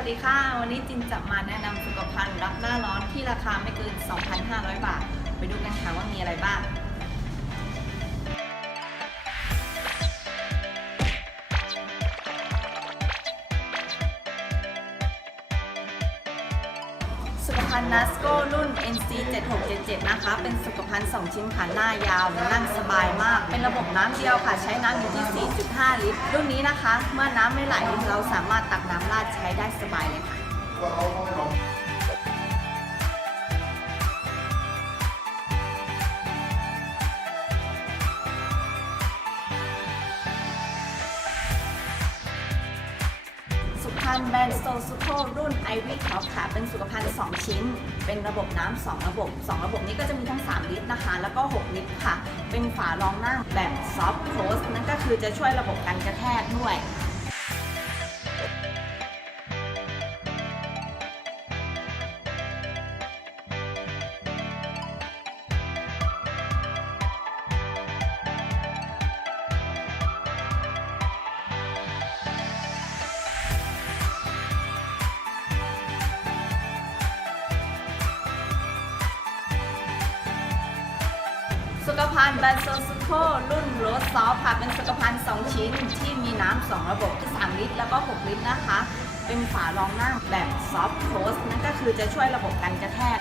วัสดีค่ะ วันนี้จินจะมาแนะนำสุขภัณฑ์รับหน้าร้อนที่ราคาไม่เกิน 2,500 บาท ไปดูกันค่ะว่ามีอะไรบ้าง สุขภัณฑ์นัสโกรุ่น NC 7677นะคะ เป็นสุขภัณฑ์ 2 ชิ้นค่ะหน้ายาวนั่งสบายมาก เป็นระบบน้ำเดียวค่ะ ใช้น้ำอยู่ที่ 4.5 ลิตร รุ่นนี้นะคะ เมื่อน้ำไม่ไหลเราสามารถตักน้ำราดใช้ได้สบายเลยค่ะ ภัณฑ์แบรนด์โซซูโครุ่นไอวี่ท็อปค่ะ เป็นสุขภัณฑ์ 2 ชิ้น เป็นระบบน้ำ2ระบบ 2 ระบบนี้ก็จะมีทั้ง 3 ลิตรนะคะ แล้วก็ 6 ลิตรค่ะ เป็นฝารองนั่งแบบซอฟต์โคสนั่นก็คือจะช่วยระบบการกระแทกด้วย สุขภัณฑ์แบรนโซซูโครุ่นโรสซอฟค่ะ เป็นสุขภัณฑ์2ชิ้นที่มีน้ำ2ระบบคือ 3 ลิตร แล้วก็ 6 ลิตรนะคะ เป็นฝารองนั่งแบบซอฟต์โคสนั่นก็คือจะช่วยระบบการกระแทก